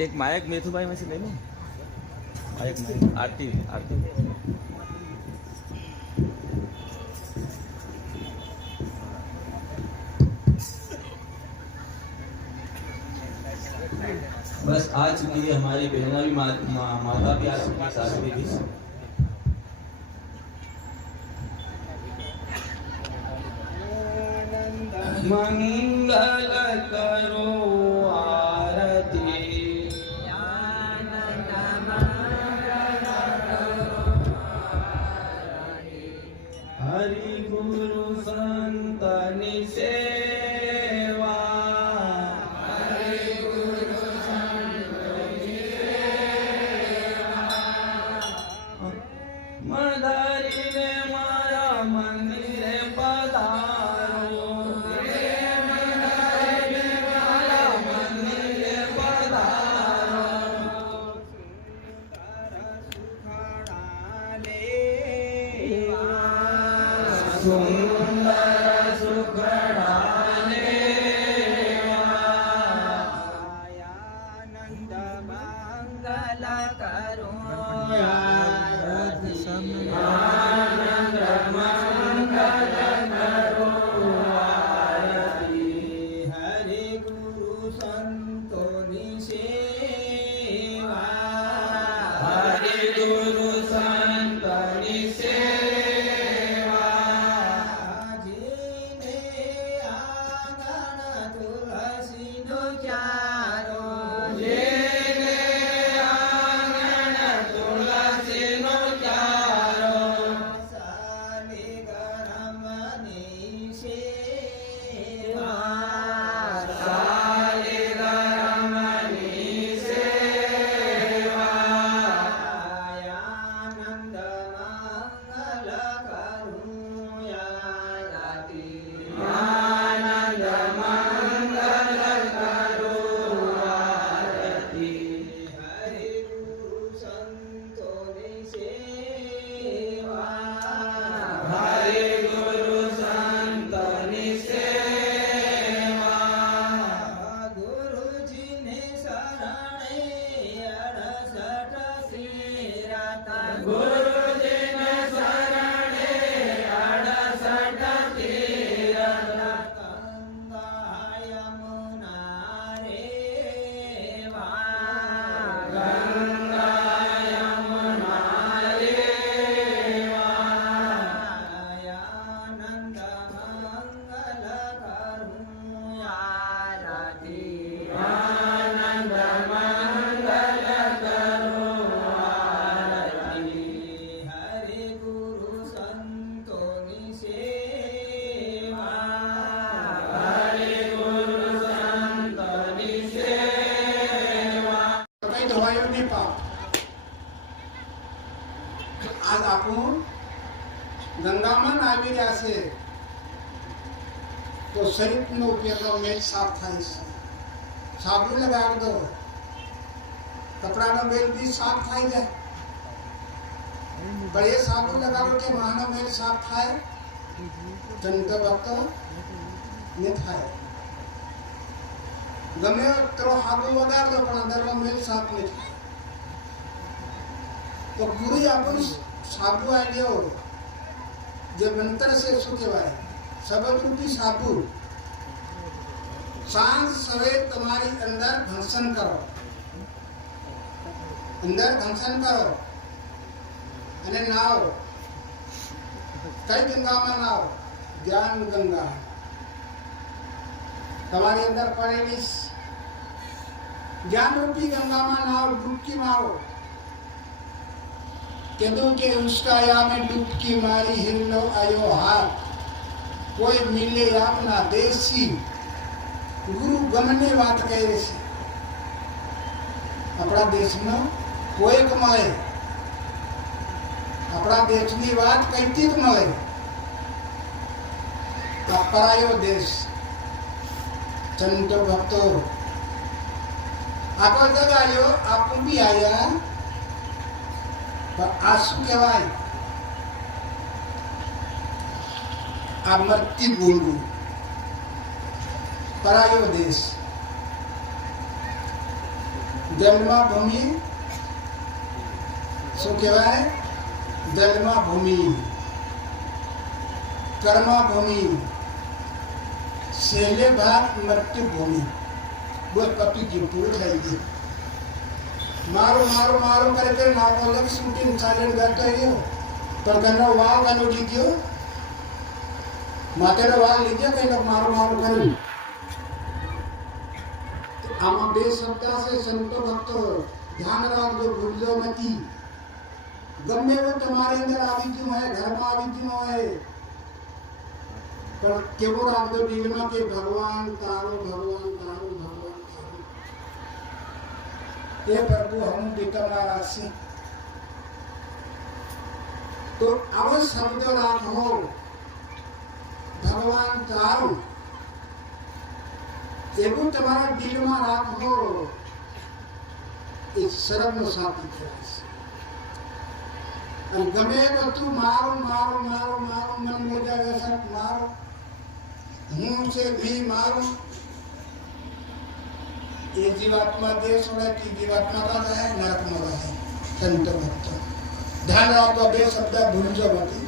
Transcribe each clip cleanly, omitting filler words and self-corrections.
एक मायक मेथुभाई में से ले लो। आरती आरती बस आ चुकी है हमारी बहना भी, माता भी आ चुकी है, सास भी। मंगल करो आरती, हरि गुरु संतनि सेवा, हरि गुरु संतनि सेवा, मदारी ने मारा मंदिर पधारो, मदारी ने मारा मंदिर पधारो, सुंदर सुखड़ाने आनंद मंगल करो, आनंद मंगल करो आरती, हरि गुरु संतों सेवा, हरि गुरु संतों सेवा, जिने आंगण तुलसी नो चारो, जिने आंगण तुलसी नो चारो, सालिग्रामनी सेवा, सालिग्रामनी सेवा, आनंद मंगल करूं आरती, आनंद मंगल करूं आरती, हरि गुरु संतों सेवा, हरि गुरु संतों सेवा, गुरु जी ने शरणे 68 तीरथ, गुरु जी ने शरणे 68 तीरथ, गंगा यमुना रेवा, गंगा यमुना रेवा, आनंद मंगल करूं आरती, आनंद मंगल करूं आरती, हरि गुरु संतों सेवा, हरि गुरु संतों सेवा। કઈ દવાઈઓ નહીં પાવ આજ આપણું ગંગામાં આવી રહ્યા છે તો શરીરનો ઉપયોગ મેચ સાફ થાય છે, સાબુ લગાવી દો, કપડાનો મેલ બી સાફ થઈ જાય. પણ એ સાબુ લગાવો કે માનો મેલ સાફ થાય? ચંદ્ર ભક્તો ને થાય. ગમે તેવો સાબુ વગાડો પણ અંદરનો મેલ સાફ નહીં થાય. તો ગુરુ આપણું સાબુ આલ્યો, જે મંત્ર છે શું કહેવાય? શબ્દ રૂપી સાબુ. સાંજ સવેર તમારી અંદર ઘર્ષણ કરો, અંદર ઘર્ષણ કરો અને નાવો. કઈ ગંગામાં નાવો? જ્ઞાન ગંગા. તમારી અંદર પડેલી ज्ञान रूपी गंगा में नाव डुबकी मारो. कहूं कि उसका या में डुबकी मारी हिरलो आयो हाथ, कोई मिले आपना देसी. गुरु गमने बात कहे છે. આપણા દેશમાં કોઈ મળે, આપણા દેશની વાત કઈથી જ મળે. આ પરાયો દેશ. સંતો ભક્તો આપો જગ આવ્યો, આપું બી આવ્યા, પણ આ શું કહેવાય? આ મરતી ભૂલવું. પરાયો દેશ. જન્મભૂમિ શું કહેવાય? જન્મભૂમિ, કર્મભૂમિ, છેલ્લે ભાગ મૃત્યુભૂમિ. બોલ પપી ગયું, પૂરું થઈ ગયું. મારું મારું મારું કરે નાખો લગ શૂટિંગ ચાલીને ગાતો ગયો, પણ ઘરનો વાવ ગાનો લીધો, માથેનો વાવ લીધો કઈ મારું મારું કર્યું. આમાં બે શબ્દ છે સંતો ભક્તો, ધ્યાન રાખજો, ભૂલજો નથી. ગમે એવું તમારી અંદર આવી ગયું હોય, ઘરમાં આવી ગયું હોય, પણ કેવું રાખજો દિલમાં કે ભગવાન તારો, ભગવાન તારો, ભગવાન તારો. એ પ્રભુ હમ દીકરનારા છે. તો આવો શબ્દ રાખો, ભગવાન તારું. એવું તમારા દિલમાં રાખો. એ શરમનો સાથી કહેવાય છે. અને ગમે બધું મારું મારું મારું મારું મન બોજાવે છે, મારું હું છે ભી મારું. એ જીવાત્મા દેશ હોય કે જીવાત્મા કા જાય નરકમાં જાય. સંતો ભક્તો ધ્યાન રાખો, બે શબ્દ ભૂલજો નથી.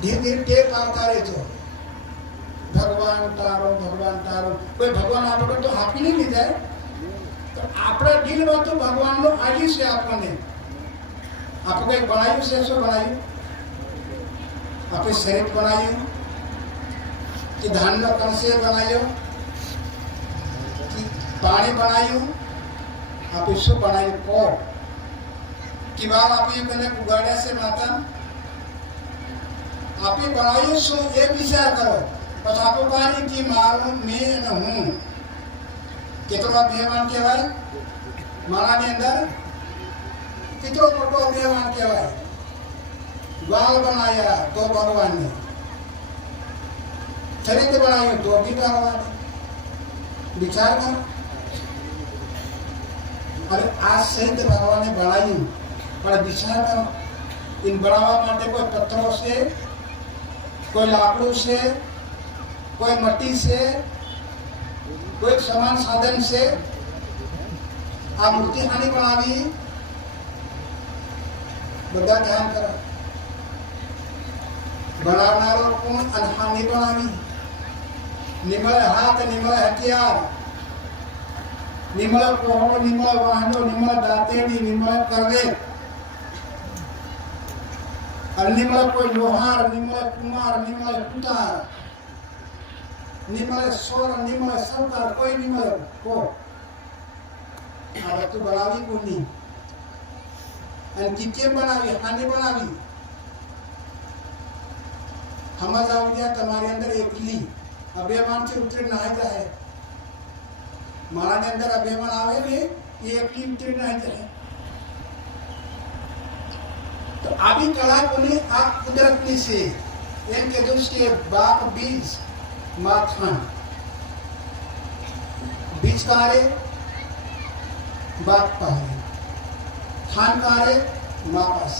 ધીરે ધીરે ટેપ આવતા રહેજો. ભગવાન તારો, ભગવાન તારો. કોઈ ભગવાન આપણે તો આપી નહીં લીધા, તો આપણા દિલમાં તો ભગવાનનો આલી છે. આપણને આપણે કંઈક બનાવ્યું છે. શું બનાવ્યું? આપણે શરીર બનાવ્યું કે ધાનનો કણસે બનાવ્યો કે પાણી બનાવ્યું? આપણે શું બનાવ્યું? કહો. કે બાળ આપી મને ઉગાડ્યા છે માતા? આપણે બનાવ્યું શું એ વિચાર કરો. પછી આપણું પાણી કે મારું, મેં અને હું. કેટલો અભિમાન કહેવાય મારાની અંદર? કેટલો મોટો અભિમાન કહેવાય. વાલ બનાવ્યા તો ભગવાનને, શરીર બનાવ્યું તો બી ભગવાન. વિચાર કરો. અરે આ શરીર ભગવાને બનાવ્યું, પણ વિચાર કરો. એ બનાવવા માટે કોઈ પથ્થરો છે, કોઈ લાકડું છે, કોઈ મટી છે, કોઈ સમાન સાધન છે? આ મૂર્તિ હાની બનાવી? બધા ધ્યાન કરો. બનાવનારો કોણ અને હાની બનાવી? નિમળ હાથ, નિમળ હથિયાર, નિમળ કોહળો, નિમળ વાહનો, નિમળ દાંતેડી, નિમળ કરવે, નિમળ કોઈ લોહાર, નિમળ કુમાર, નિમળ કુતાર, નિમળ સોર, નિમળ સરકાર, કોઈ નિમળ કો. આ વસ્તુ બનાવી કોની અને કેમ બનાવી? હાને બનાવી? સમજ આવી જાય તમારી અંદર એકલી. અભિમાનથી ઉતરી ના જાય. મારાની અંદર અભિમાન આવે ને એ એકલી ઉતરી ના જાય. તો આવી કળા કોની? આ કુદરતની છે. એમ કીધું કે બાપ બીજ માથા. બીજ बीज कहाँ रे? बाप पास। खान कहाँ रे? माँ पास।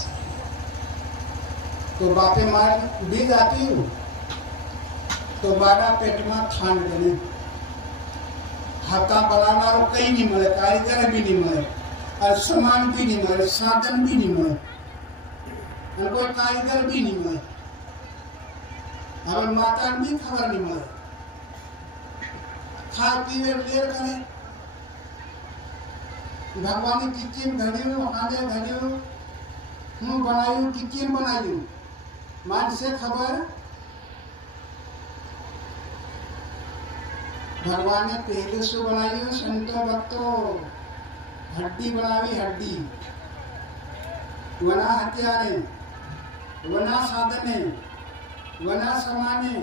तो बापे मार बीज आपी हूँ तो बाड़ा पेट में खान बने हाथा बनाना रो कहीं नहीं मिले, कारीगर भी नहीं मिले और सामान भी नहीं मिले, साधन भी नहीं मिले और कोई कारीगर भी नहीं मिले, हमें माता भी खबर नहीं मिले। खा पीवे लेर करे भगवान किचन घड़ियों आने घड़ियों हूँ बनायू किचन बनायू मान से खबर भगवान ने पहले से बनाई संतो भक्तों हड्डी बनावी हड्डी वना हथियारे वना साधने वना समाने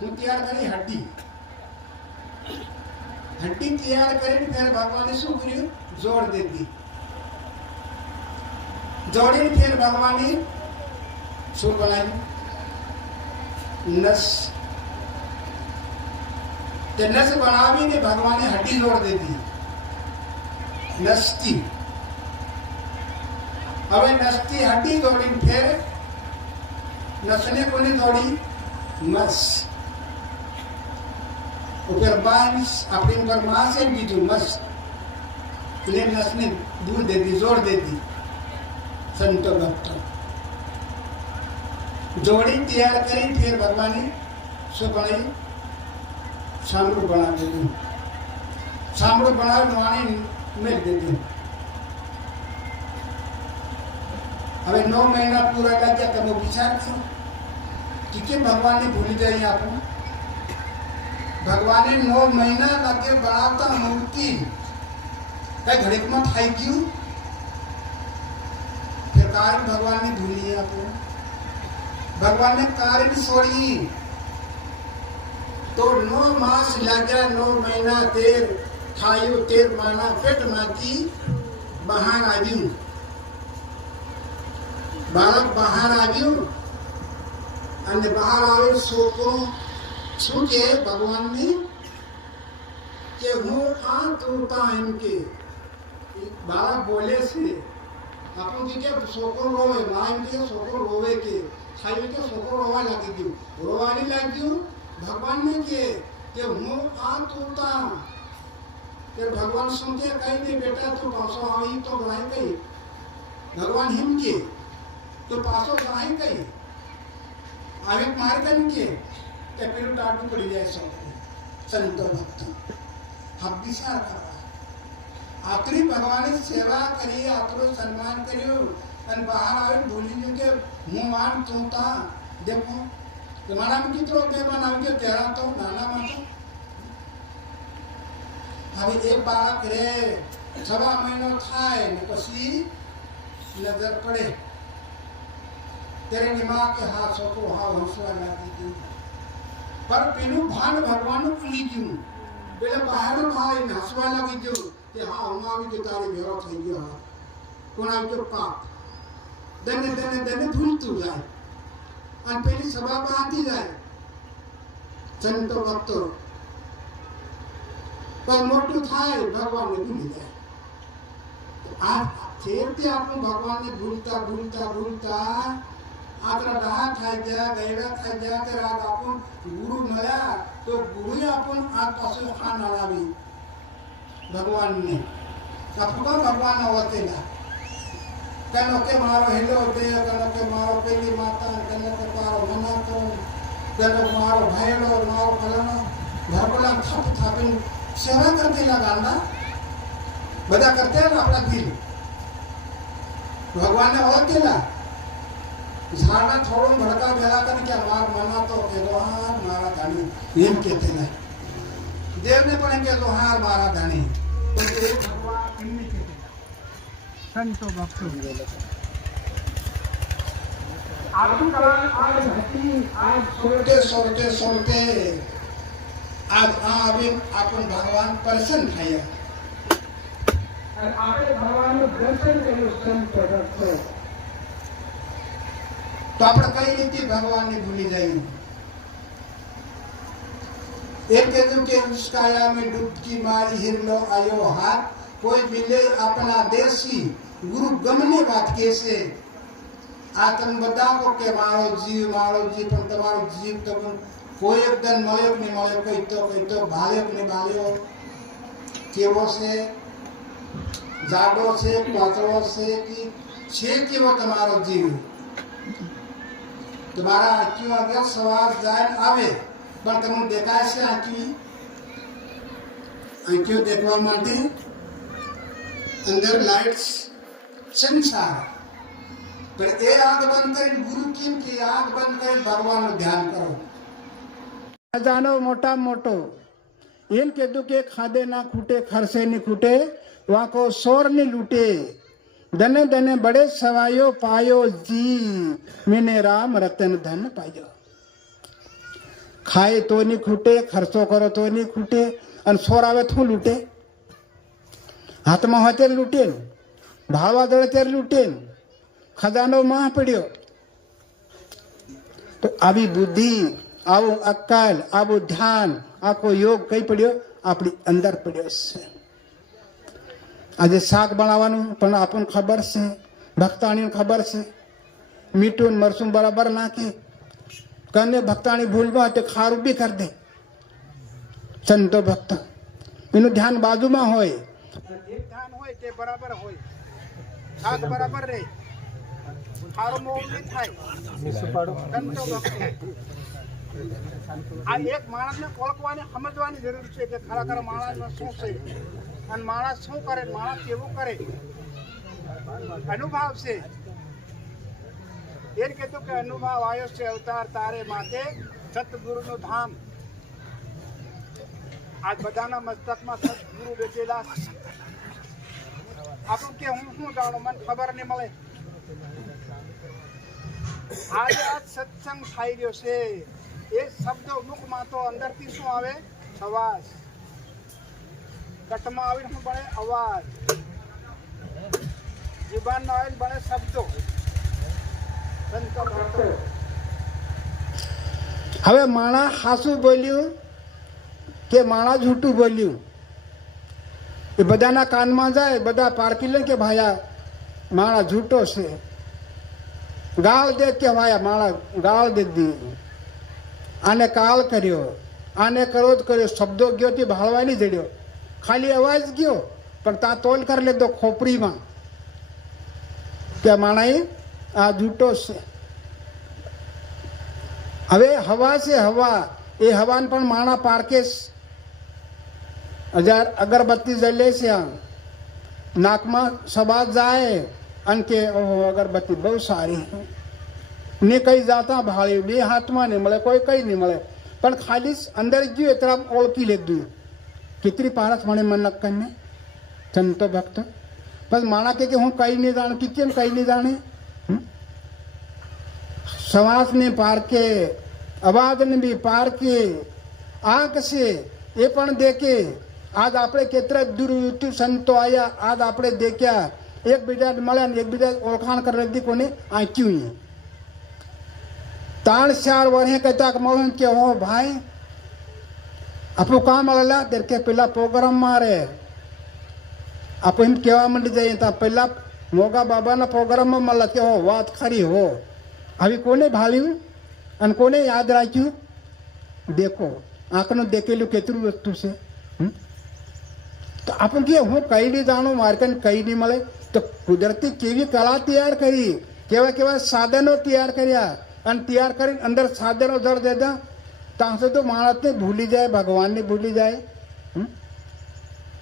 हूँ तैयार करी हड्डी हड्डी तैयार करी फिर भगवान ने शू करी जोड़ दे दी जोड़ी फिर भगवान ने शू बनाई नस नस बनावी ने भगवान ने हड्डी जोड़ दे दी नस्ती अब नस्ती हड्डी जोड़ी फिर नसने को नहीं जोड़ी मस फिर बांस अपने पर मां से भी जो मस ले नसने दूर दे दी जोड़ दे दी संतो भक्त जोड़ी तैयार करी फिर भगवान ने सो बनाई सामरू बना दे दूं सामरू बना नुआने मिल दे दूं अबे 9 महीना पूरा लग गया तब वो विचार करो ठीक है भगवान ने भूल जाए आपको भगवान ने 9 महीना लगे बनाता मूर्ति क्या घड़िक में खाई क्यों फिर कारण भगवान ने भूली आपको भगवान ने कारण छोड़ी तो 9 मास लगा 9 महीना तेर खायु तेर माना पेट माती बाहर आयु बालक बाहर आयु अन्य बाहर आवे सोको छूटे भगवान ने के हूँ आ तूता इनके बालक बोले से अपन की क्या सोको रोवे माँ इनके सोको रोवे के खायु के सोको रोवा लगी क्यों रोवानी लगी क्यों भगवान ने के हूँ आ तूता फिर भगवान सुनते कहीं नहीं बेटा तो पासो आई तो गए कहीं भगवान हिम के तो पासो गए कहीं आवे मार कर के ते फिर टाटू पड़ी जाए सब संतो भक्त हम विचार कर रहा आखिरी भगवान की सेवा करी आखिरी सम्मान करियो और बाहर आवे भूली जो के मुंह मान तूता देखो तुम्हारा में कितना बेमान आवे के तेरा तो नाना माता अभी एक बालक रे 6 महीना खाए न पसी नजर पड़े तेरे दिमाग के हाथों को हाँ हंसवा लगी थी पर पीलू भान भगवान को ली क्यों पहले बाहर भाई हंसवा लगी जो कि हाँ हम आवी के तारे भेड़ा થઈ ગયો હા કોણ આવી તો પાપ દને દને દને ભૂલતું જાય અને પેલી સભા બાંધી જાય સંતો ભક્તો पर मोटू थाय भगवान ने भूल जाए आज छेड़ते आपको भगवान ने भूलता भूलता भूलता आतरा रहा खाई गया गैड़ा खाई गया ते रात अपन गुरु मिला तो गुरु अपन आज पासो खाना लावी भगवान ने आपको भगवान होते ना कनो के मारो हेलो दे कनो के मारो पेली माता कनो के मारो मना को कनो मारो भाईलो मारो फलाना भगवान थप थपिन सेवा करते लगाना बदा करते हैं ना अपना दिल भगवान ने और दिला झाड़ा थोड़ा भड़का बेला कर क्या मार मना तो के लोहार मारा धनी ये कहते हैं देव ने पढ़े के लोहार मारा धनी तो ये भगवान इनमें कहते हैं संतो भक्तों आदमी कलान आज हटी आज सोते सोते सोते आज आवे अपन भगवान प्रसन्न થયા અને આપણે ભગવાનનું દર્શન કર્યું સંત ભક્તો તો આપણે કઈ રીતે ભગવાનને ભૂલી જઈએ एक कहते के उसकाया में डुबकी मारी हिरलो आयो हाथ कोई मिले अपना देसी गुरु गमने बात कैसे आतन बदा को के मारो जीव पण તમારો જીવ તમને કોઈ એકદમ મળ્યો કે નહીં મળ્યો કઈ તો ભાલ્યો કે નહીં ભાલ્યો કેવો છે જાડો છે પાતળો છે કેવો તમારો જીવ તમારા આંખીઓ આગળ સવાર જાય આવે પણ તમને દેખાય છે આંખીઓ દેખવા માટે અંદર લાઇટ્સ સંસાર પણ એ આંખ બંધ કરીને ગુરુ કેમ કે આંખ બંધ કરીને ભગવાનનું ધ્યાન કરો ખજાનો મોટા મોટો એમ કીધું કે ખાધે ના ખૂટે ખરસે ની ખૂટે વાંકો સોર ની લૂટે ધને ધને બડે સવાયો પાયો જી મેને રામ રતન ધન પાયો ખાય તો ની ખૂટે ખર્ચો કરો તો ની ખૂટે અને સોર આવે તો લૂટે હાથમાં હોય ત્યારે લૂટે ને ભાવા દળે ત્યારે લૂટે ને ખજાનો માં પડ્યો તો આવી બુદ્ધિ આવું અક્કલ આવું ધ્યાન આખો યોગ કઈ પડ્યો આપણી અંદર પડ્યો છે આજે શાક બનાવવાનું પણ આપણને ખબર છે ભક્તાણીને ખબર છે મીઠું મરચું બરાબર નાખે કને ભક્તાણી ભૂલમાં તે ખારું બી કરી દે સંતો ભક્ત એનું ધ્યાન બાજુમાં હોય એક ધ્યાન હોય તે બરાબર હોય શાક બરાબર રહે ખારું મોં બી થાય સંતો ભક્ત આ એક માણસને ઓળખવાની સમજવાની જરૂર છે કે ખરેખર માણસમાં શું છે અને માણસ શું કરે માણસ કેવું કરે અનુભવ છે એ કહેતું કે અનુભવ આવ્યો છે અવતાર તારે માટે સતગુરુનું ધામ આજ બધાના મસ્તકમાં સતગુરુ બેઠેલા આપણું કે હું શું જાણું મને ખબર નહીં મળે આજે આજ સત્સંગ થઈ રહ્યો છે એ શબ્દો મુખમાં તો અંદરથી શું આવે અવાજ કટમાં આવીને શું બને અવાજ જીભાનમાં આવીને બને શબ્દો હવે માણા હાસું બોલ્યું કે માણા જૂઠું બોલ્યું એ બધાના કાનમાં જાય બધા પારખી લે કે ભાયા માણા જૂઠો છે ગાળ દે કે ભાયા માણા ગાળ દે દી આને કાલ કર્યો આને ક્રોધ કર્યો શબ્દો ગયો તે ભાળવા નહીં જડ્યો ખાલી અવાજ ગયો પણ તા તોલ કરી લેતો ખોપરીમાં કે માણાએ આ જૂઠો છે હવે હવા છે હવા એ હવાને પણ માણા પારકે હજાર અગરબત્તી જલે છે નાકમાં સબાદ જાય અને કે ઓહો અગરબત્તી બહુ સારી ને કઈ જાતા ભાળ્યું બે હાથમાં નહીં મળે કોઈ કઈ નહીં મળે પણ ખાલી અંદર ગયું એ તરફ ઓળખી લીધું કેટલી પારસ મળે મન નક્કરને સંતો ભક્ત બસ માણા કે હું કઈ નહીં જાણું કે કેમ કઈ નહીં જાણે શ્વાસને પારકે અવાજને બી પારકે આંખ છે એ પણ દેખે આજ આપણે કેટલા દૂર સંતો આવ્યા આજ આપણે દેખ્યા એકબીજાને મળ્યા ને એકબીજા ઓળખાણ કરી લીધી કોને આંક્યું 3-4 વર્ષે કહેતા કે મળે કે હો ભાઈ આપણું કામ મળેલા ત્યારે કે પેલા પ્રોગ્રામમાં રહે આપણે એમ કહેવા માંડી જઈએ ત્યાં પહેલાં મોગા બાબાના પ્રોગ્રામમાં મળે કે હો વાત ખરી હો આવી કોને ભાળ્યું અને કોને યાદ રાખ્યું દેખો આંખનું દેખેલું કેટલું વસ્તુ છે તો આપણે કે હું કઈ નહીં જાણું મારે કઈ નહીં મળે તો કુદરતી કેવી કળા તૈયાર કરી કેવા કેવા સાધનો તૈયાર કર્યા અને તૈયાર કરીને અંદર સાધનો જળ દેતા ત્યાં સુધી તો માણસને ભૂલી જાય ભગવાનને ભૂલી જાય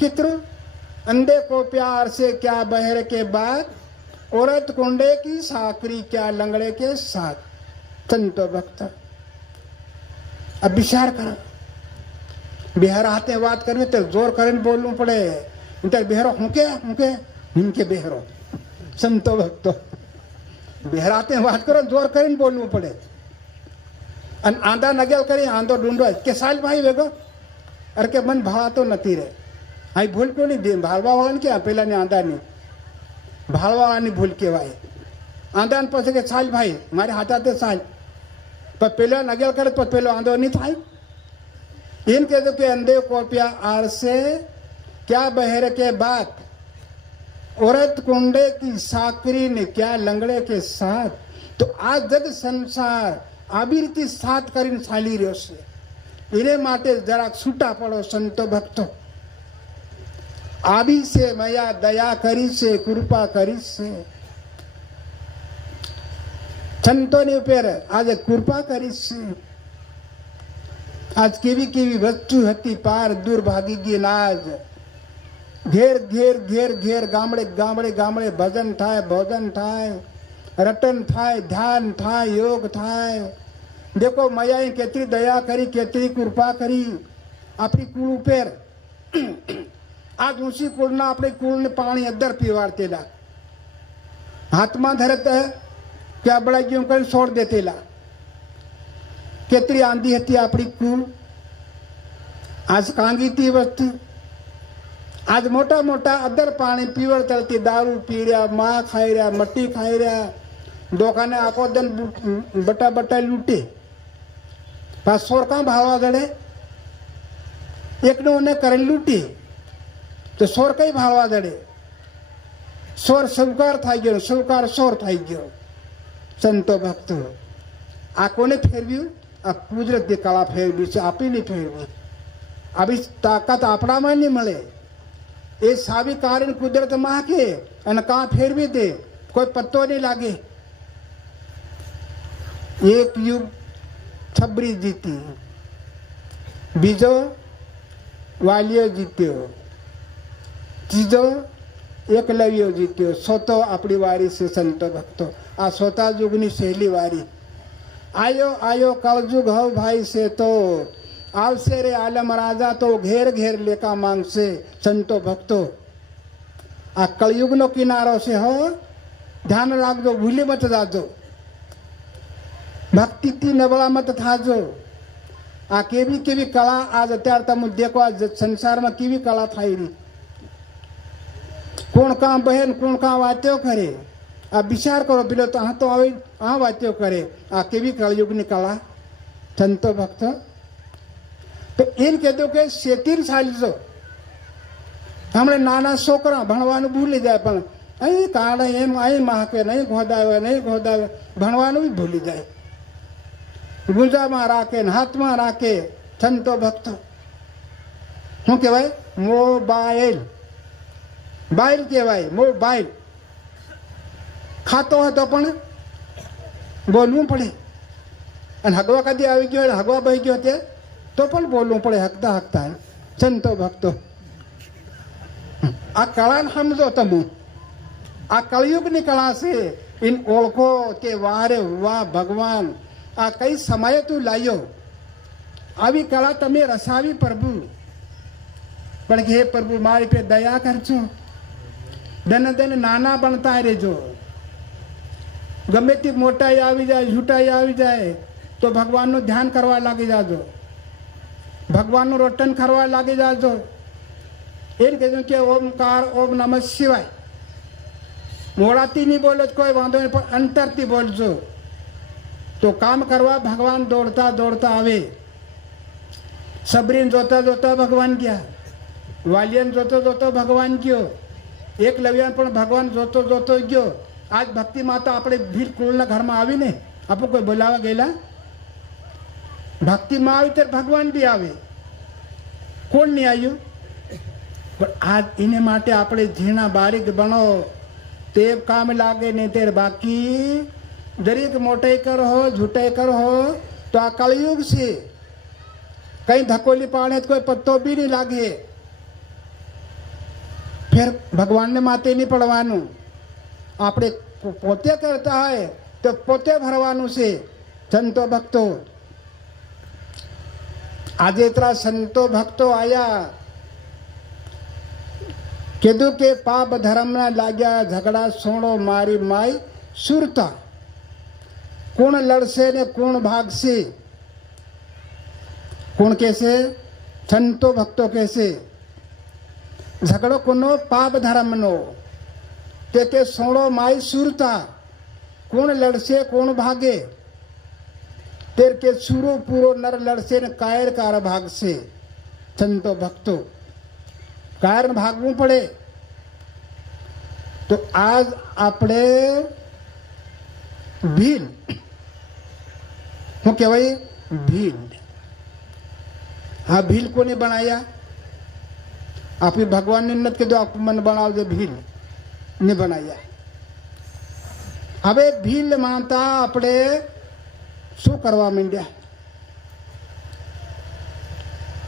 કેટલું अंधे को प्यार से क्या बहर के बाद औरत कुंडे की साकरी क्या लंगड़े के साथ संतो भक्त अब विचार करो बिहार आते बात करें तो जोर करें बोलना पड़े इंटर बिहारो हुके हिनके बिहारो संतो भक्त बिहार आते बात करो जोर करें बोलना पड़े અને આંધા નગેલ કરી આંધો ઢૂંઢો કે સાલ ભાઈ વેગો અરે કે મન ભાવા તો નથી રે અહીં ભૂલ કોઈ નહીં ભાળવાવાળાને કે પેલાની આંધાની ભાળવાવાળાની ભૂલ કહેવાય આંધાને પછી કે સાલ ભાઈ મારે હાથાતે સાલ પણ પેલો નગેલ કરે તો પેલો આંધો નહીં થાય इन कह दो कि अंधे को प्यार से क्या बहरे के बात, औरत कुंडे की साकरी ने क्या लंगड़े के साथ। तो આ જગ સંસાર આવી રીતે સાથ કરીને ચાલી રહ્યો છે, એને માટે જરાક છૂટા પડો સંતો ભક્તો. આવી છે મયા દયા કરી છે, કૃપા કરી છે, સંતોની ઉપર આજે કૃપા કરી છે. આજ કેવી કેવી વસ્તુ હતી પાર દૂર ભાગી ગઈ. નાજ ઘેર ઘેર ઘેર ઘેર ગામડે ગામડે ગામડે ભજન થાય, ભોજન થાય, રટન થાય, ધ્યાન થાય, યોગ થાય. દેખો મયાએ કેટલી દયા કરી, કેટલી કૃપા કરી આપણી કુળ ઉપર. આજ ઊંચી કુળના આપણે કુળને પાણી અંદર પીવાડતેલા, હાથમાં ધરતા કે અબળાઈ ગયું કરીને છોડ દેતેલા. કેટલી આંધી હતી આપણી કુળ. આજ કાંગીતી વસ્તી. આજ મોટા મોટા અદર પાણી પીવડ તરતી દારૂ પી રહ્યા, માં ખાઈ રહ્યા, મટી ખાઈ રહ્યા, દોકાને આખો દન બટા બટા લૂંટે. પાછ સોર કાં ભાવવા દડે? એકને ઓને કરી લૂંટી તો સોર કઈ ભાવવા દડે? સોર સ્વીકાર થઈ ગયો, સ્વીકાર સોર થઈ ગયો. સંતો ભક્તો, આ કોને ફેરવ્યું? આ કુદરતી કળા ફેરવી છે, આપી નહીં ફેરવી. આવી તાકાત આપણામાં નહીં મળે. એ સાવી કારણ કુદરત માકે અને કાં ફેરવી દે, કોઈ પત્તો નહીં લાગે. એક યુગ છબરી જીતી, બીજો વાલિયો જીત્યો, ત્રીજો એકલવ્યો જીત્યો. સોતો આપણી વારી છે સંતો ભક્તો. આ સોતા યુગની સહેલી વારી. આયો આયો કળજુગ હવ ભાઈ છે તો આવશે રે આલમ રાજા તો ઘેર ઘેર લેકા માંગશે. સંતો ભક્તો, આ કળયુગનો કિનારો છે. હો, ધ્યાન રાખજો, ભૂલી મત જાજો, ભક્તિથી નબળા મત થાજો. આ કેવી કેવી કળા આજ અત્યારે તમે દેખો, આ સંસારમાં કેવી કળા થઈ રહી. કોણ કાં બહેન, કોણ કાં વાત્યો કરે. આ વિચાર કરો, પેલો તો આ તો આવી આ વાત્યો કરે. આ કેવી કળયુગની કળા. સંતો ભક્તો, તો એમ કહેતો કે શેતીર ચાલજો. હમણાં નાના છોકરા ભણવાનું ભૂલી જાય, પણ અહીં કાળે એમ અહીં માકે નહીં ગોદાવે, નહીં ગોદાવે, ભણવાનું બી ભૂલી જાય. ગુંજામાં રાખે ને હાથમાં રાખે. સંતો ભક્તો, શું કહેવાય? મોબાઈલ. બાઈલ કહેવાય, મોબાઈલ. ખાતો હતો પણ બોલવું પડે. અને હગવા કદી આવી ગયો, હગવા બહી ગયો તે તો પણ બોલવું પડે હકતા હકતા. સંતો ભક્તો, આ કળાને સમજો તમે. આ કળયુગની કળા છે. એને ઓળખો કે વારે વાહ ભગવાન, આ કઈ સમયે તું લાવ્યો. આવી કળા તમે રસાવી પ્રભુ. પણ કે હે પ્રભુ, મારી પે દયા કરજો. દને દને નાના બનતા રહેજો. ગમે તે મોટાઈ આવી જાય, ઝૂટાઈ આવી જાય તો ભગવાનનું ધ્યાન કરવા લાગી જાજો, ભગવાનનું રટન કરવા લાગી જાજો. એમ કીધું કે ઓમકાર, ઓમ નમઃ શિવાય. મોડાથી નહીં બોલો કોઈ વાંધો નહીં, પણ અંતરથી બોલજો તો કામ કરવા ભગવાન દોડતા દોડતા આવે. સબરીને જોતા જોતા ભગવાન ગયા, વાલિયાને જોતો જોતો ભગવાન ગયો, એકલવ્યાને પણ ભગવાન જોતો જોતો ગયો. આજ ભક્તિમાં તો આપણે ભીડ કુળના ઘરમાં આવીને આપણે કોઈ બોલાવા ગયેલા? ભક્તિમાં આવી ત્યારે ભગવાન બી આવે. કોણ નહીં આવ્યું? પણ આજ એને માટે આપણે ઝીણા બારીક બનો, તે કામ લાગે નહીં ત્યારે બાકી દરેક મોટાઈ કરો, ઝૂટાઈ કરો તો આ કળયુગ છે. કઈ ધકોલી પાડે તો કોઈ પત્તો બી નહીં લાગે. ફેર ભગવાનને માથે નહીં પડવાનું. આપણે પોતે કરતા હોય તો પોતે ભરવાનું છે. સંતો ભક્તો, આજે એટલા સંતો ભક્તો આયા. કીધું કે પાપ ધર્મના લાગ્યા ઝઘડા, સોણો મારી માય સુરતા. કોણ લડશે ને કોણ ભાગશે? કોણ કહેશે? સંતો ભક્તો કહેશે. ઝઘડો કોનો? પાપ ધર્મનો. તે કે સોણો માય સુરતા. કોણ લડશે, કોણ ભાગે? तेर के सूरो पूरो नर लड़से ने कायर कार भाग से संतो भक्तो कायर भागવું પડે तो आज આપણે ભીલ શું કહેવાય ભીલ હા ભીલ કોને બનાયા આપે ભગવાનને નથી કીધું આપ મને બનાવજો ભીલ ને બનાયા હવે ભીલ માનતા આપણે શું કરવા માંડ્યા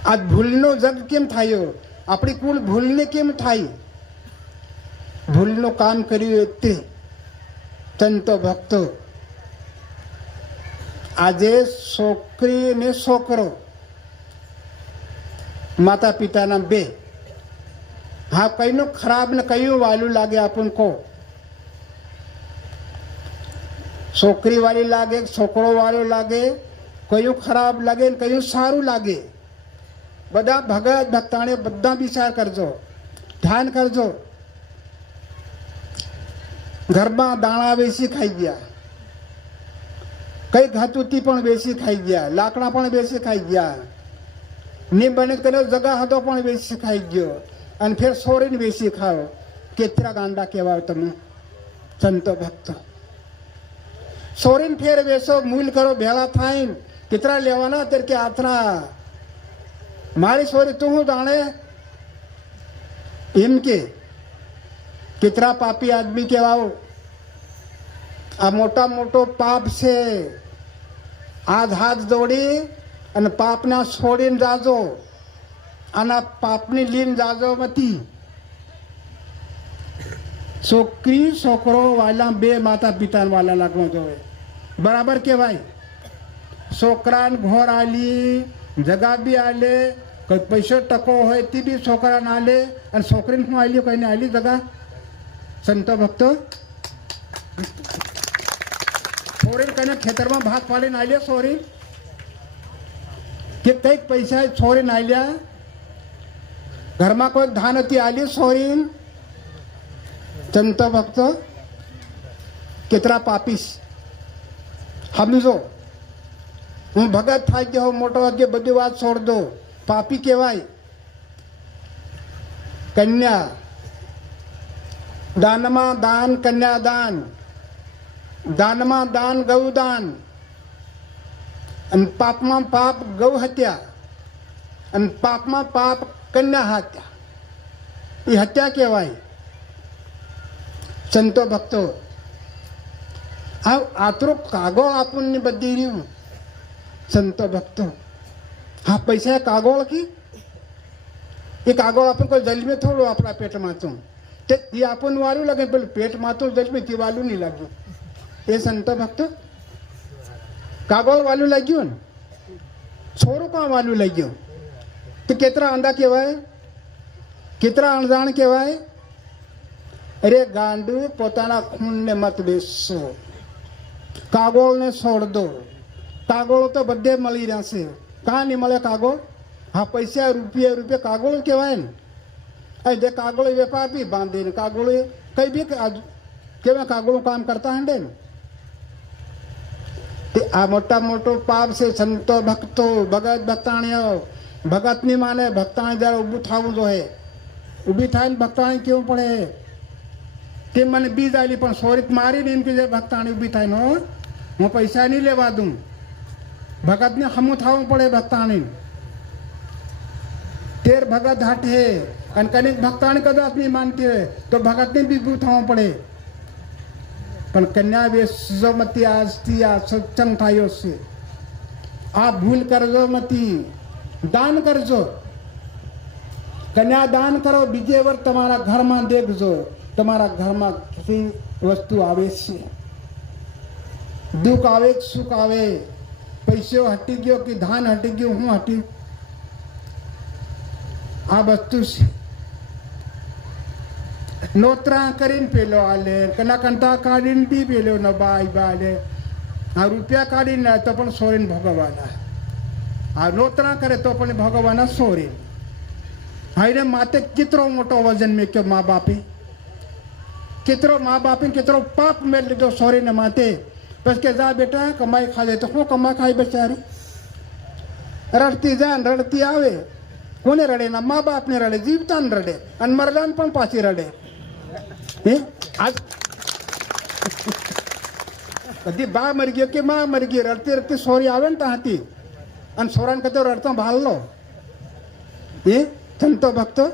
આજ ભૂલનો જગ કેમ થયો આપણી કુલ ભૂલને કેમ થાય ભૂલનું કામ કર્યું તે સંતો ભક્તો આજે છોકરી ને છોકરો માતા પિતાના બે હા કઈનું ખરાબ ને કયું વાલું લાગે આપણને કહો છોકરી વાળી લાગે છોકરો વાળો લાગે કયું ખરાબ લાગે ને કયું સારું લાગે બધા ભગત ભક્તાણે બધા વિચાર કરજો ધ્યાન કરજો ઘરમાં દાણા બેસી ખાઈ ગયા કઈ ઘાતુતી પણ બેસી ખાઈ ગયા લાકડા પણ બેસી ખાઈ ગયા ને બને કર્યો જગા હતો પણ બેસી ખાઈ ગયો અને ફેર સોરીને બેસી ખાઓ કેટલા ગાંડા કહેવાય તમે સંતો ભક્તો સોરીને ફેર બેસો મૂલ કરો ભેળા થાય કેટલા લેવાના ત્યારે કે આથરા મારી સોરી તું હું જાણે એમ કે કેટલા પાપી આદમી કહેવાઓ આ મોટા મોટો પાપ છે આજ હાથ જોડી અને પાપના છોડીને જાજો આના પાપની લીન જાજો મતી છોકરી છોકરો વાલા બે માતા પિતા વાલા લાગવા જોવે બરાબર કહેવાય છોકરાને ઘોર આલી જગા બી આલે કોઈ પૈસો ટકો હોય તે બી છોકરાને આલે અને છોકરીને શું આલ્યું કઈને આલી જગા સંતો ભક્તો છોરીને કઈને ખેતરમાં ભાગ પાડીને આલ્યો છોરી કે કંઈક પૈસા છોરીને આલ્યા ઘરમાં કોઈ ધાન હતી આલ્યું છોરીને સંતો ભક્તો કેટલા પાપીશ સમજો હું ભગત થાય ગયો મોટો વાગ્ય બધી વાત છોડ દો પાપી કહેવાય કન્યા દાનમાં દાન કન્યાદાન દાનમાં દાન ગૌદાન અને પાપમાં પાપ ગૌ હત્યા અને પાપમાં પાપ કન્યા હત્યા એ હત્યા કહેવાય સંતો ભક્તો આતરો કાગળ આપણને બધી રહ્યું સંતો ભક્તો હા પૈસા કાગળ કી એ કાગળ આપણને કોઈ જલમે થોડું આપણા પેટમાં તો તે આપણને વાલું લાગે પેલું પેટમાં તો જલમે તે વાલું નહીં લાગ્યું એ સંતો ભક્તો કાગળ વાલું લાગ્યું ને છોરું પણ વાલું લાગ્યું તો કેટલા આંધા કહેવાય કેટલા અણજાણ કહેવાય અરે ગાંડું પોતાના ખૂનને મત બેસશો કાગળને છોડ દો કાગળો તો બધે મળી રહેશે કાં નહીં મળે કાગળ હા પૈસા રૂપિયા રૂપિયા કાગળ કહેવાય ને અહીં જે કાગળ વેપાર બી બાંધીને કાગળ કઈ બી કેવા કાગળો કામ કરતા હંડે ને તે આ મોટા મોટો પાપ છે સંતો ભક્તો ભગત ભક્તાણીઓ ભગતની માને ભક્તાણી જ્યારે ઊભું થવું જોઈએ ઊભી થાય ને ભક્તાણી કેવું પડે તે મને બીજ આલી પણ સોરીત મારીને એમ કે ભક્તાણી ઊભી થાય ને હું પૈસા નહીં લેવા દઉં ભગતને હમું થવું પડે ભક્તાણી તેર ભગત હાટે અને કનિક ભક્તાણી કદાચ નહીં માનતી હોય તો ભગતને બી ઊભું થવું પડે પણ કન્યા બેસજો મતી આજથી આ સત્સંગ થયો છે આ ભૂલ કરજો મતી દાન કરજો કન્યા દાન કરો બીજે વાર તમારા ઘરમાં દેખજો તમારા ઘરમાં કેટલી વસ્તુ આવે છે દુઃખ આવે સુખ આવે પૈસો હટી ગયો કે ધાન હટી ગયું હું હટી આ વસ્તુ છે નોતરા કરીને પેલો આલે કના કંટા કાઢીને બી પેલો ન બાય બાલે આ રૂપિયા કાઢીને તો પણ સોરીને ભોગવવાના આ નોતરા કરે તો પણ ભોગવવાના સોરીને હાઈને માતે કેટલો મોટો વજન મેક્યો મા બાપે કેટલો મા બાપે કેટલો પાપ મેળ લીધો સોરીને માતે પછી કે જા બેટા કમાઈ ખાજે, તો શું કમાઈ ખાય બચારી? રડતી જાય ને રડતી આવે. કોને રડે? ના મા બાપને રડે, જીવતા ને રડે, અને મરદાન પણ પાછી રડે. હે આજ કદી બા મરી ગયો કે માં મરી ગઈ, રડતી રડતી સોરી આવે ને ત્યાંથી, અને સોરાને કહેતો રડતો ભાલ લો. એ સંતો ભક્તો,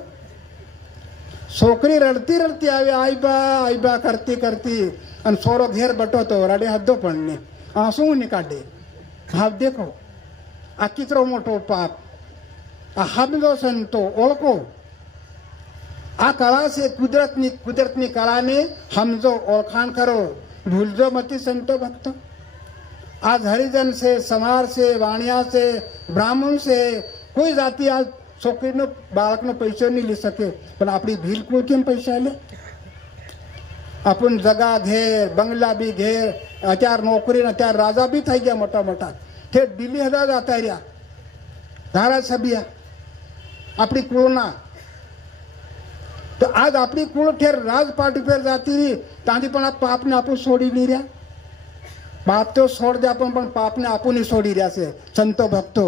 છોકરી રડતી રડતી આવે, આઈ બા કરતી કરતી, અને સોરો ઘેર બટો તો રડે હદ્દો પણ નહીં, આંસુ નહીં કાઢે. હા દેખો આ કેટલો મોટો પાપ. આ સમજો સંતો, ઓળખો. આ કળા છે કુદરતની કળાને સમજો, ઓળખાણ કરો, ભૂલજો મતી સંતો ભક્તો. આજ હરિજન છે, સમાર છે, વાણિયા છે, બ્રાહ્મણ છે, કોઈ જાતિ આ છોકરીનો બાળકનો પૈસો નહીં લઈ શકે, પણ આપણી બિલકુલ કેમ પૈસા લે? આપણ જગા ઘેર, બંગલા બી ઘેર, અત્યારે નોકરી, અત્યારે રાજા બી થઈ ગયા મોટા મોટા, તે દિલ્હી હજાર જતા રહ્યા ધારાસભ્ય આપણી કુળના. તો આજ આપણી કુળ ઠેર રાજપાટ ઉપર જાતી રહી, ત્યાંથી પણ આ પાપને આપું છોડી નહીં રહ્યા. પાપ તો છોડ દે પણ પાપને આપું નહીં છોડી રહ્યા છે સંતો ભક્તો.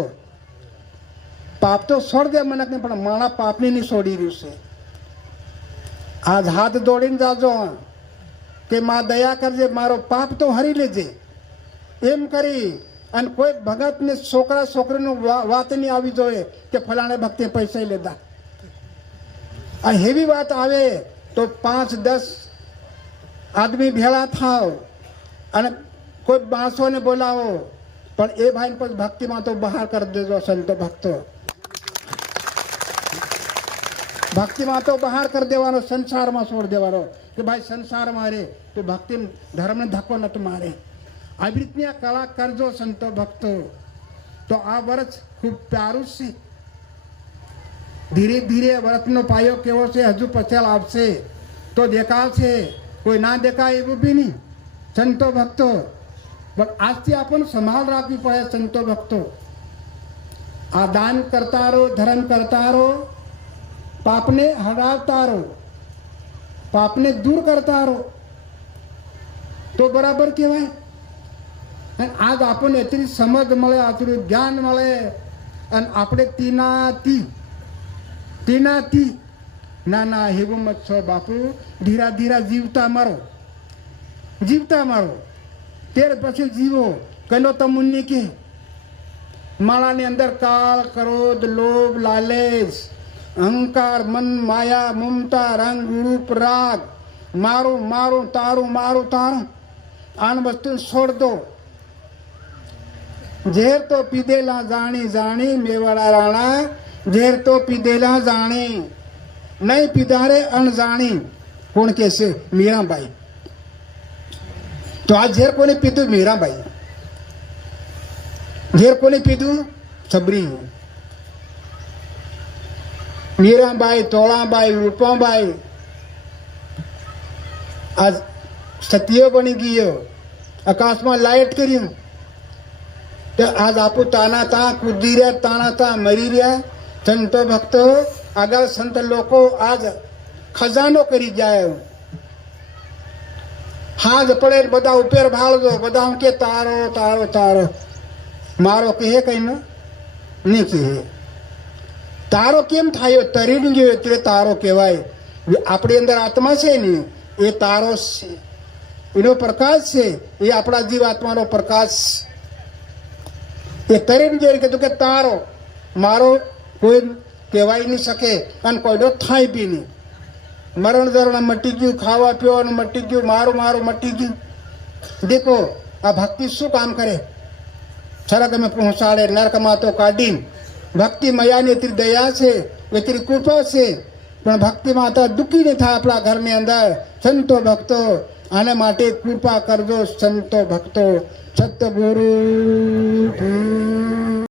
પાપ તો છોડ દે મને, પણ માણા પાપને નહીં છોડી રહ્યું છે. આજ હાથ દોડીને જાજો કે માં દયા કરજે, મારો પાપ તો હરી લેજે, એમ કરી. અને કોઈ ભગતને છોકરા છોકરીનું વાત નહીં આવી જોઈએ કે ફલાણે ભક્તે પૈસા લીધા. આ હેવી વાત આવે તો 5-10 આદમી ભેળા થાવ અને કોઈ માણસોને બોલાવો, પણ એ ભાઈને પછી ભક્તિમાં તો બહાર કરી દેજો સંતો ભક્તો. ભક્તિમાં તો બહાર કરી દેવાનો, સંસારમાં છોડ દેવાનો કે ભાઈ સંસારમાં રે, તો ભક્તિ ધર્મને ધક્કો નથી મારે. આવી રીતની આ કળા કરજો સંતો ભક્તો. તો આ વર્ષ ખૂબ પ્યારું છે. ધીરે ધીરે વ્રતનો પાયો કેવો છે હજુ પછાડ આવશે તો દેખાશે, કોઈ ના દેખાય એવું બી નહીં સંતો ભક્તો. પણ આજથી આપણને સંભાળ રાખવી પડે સંતો ભક્તો. આ દાન કરતા રહો, ધર્મ કરતા રહો, પાપને હટાવતા રહો, પાપને દૂર કરતા રહો, તો બરાબર કહેવાય. અને આજ આપણને એટલી સમજ મળે, આટલું જ્ઞાન મળે, અને આપણે તીનાથી ના હેવું મત છો બાપુ, ધીરા ધીરા જીવતા મારો તેર પછી જીવો. કહેલો તમુન્ની કે માળાની અંદર કાળ, ક્રોધ, લોભ, લાલચ, અહંકાર, મન, માયા, મમતા, રંગ, રૂપ, રાગ, મારું તારું આન વસ્તુ છોડ દો. ઝેર તો પીધેલા જાણી મેવાડા રાણા, ઝેર તો પીધેલા જાણી, નહીં પીધા રે અણજાણી. કોણ કે છે? મીરાબાઈ. તો આ ઝેર કોને પીધું? મીરાબાઈ. ઝેર કોને પીધું? સબરી. મીરાબાઈ, તોળાબાઈ, રૂપાબાઈ આજ સતીઓ બની ગયો, આકાશમાં લાઇટ કર્યું. આજ આપું તાના તા કૂદી રહ્યા, તાના તા મરી રહ્યા. સંતો ભક્તો આગળ સંત લોકો આજ ખજાનો કરી જાય. હાજ પડે બધા ઉપર ભાળજો, બધા કે તારો મારો કહે કઈ નહીં કહે. તારો કેમ થાય? તરી ગયો એટલે તારો કહેવાય. આપણી અંદર આત્મા છે ને એ તારો છે, એનો પ્રકાશ છે, એ આપણા જીવાત્માનો પ્રકાશ. એ તરીને જોઈને કીધું કે તારો મારો કોઈ કહેવાય નહીં શકે, અને કોઈનો થાય બી નહીં. મરણ જરણ મટી ગયું, ખાવા પીવાનું મટી ગયું, મારું મટી ગયું. દેખો આ ભક્તિ શું કામ કરે? સ્વર્ગમાં પહોંચાડે, નરકમાં તો કાઢીને. ભક્તિ મયાની એટલી દયા છે, એટલી કૃપા છે, પણ ભક્તિ માતા દુઃખી નહીં થાય આપણા ઘરની અંદર. સંતો ભક્તો આને માટે કૃપા કરજો સંતો ભક્તો. સતગુરુ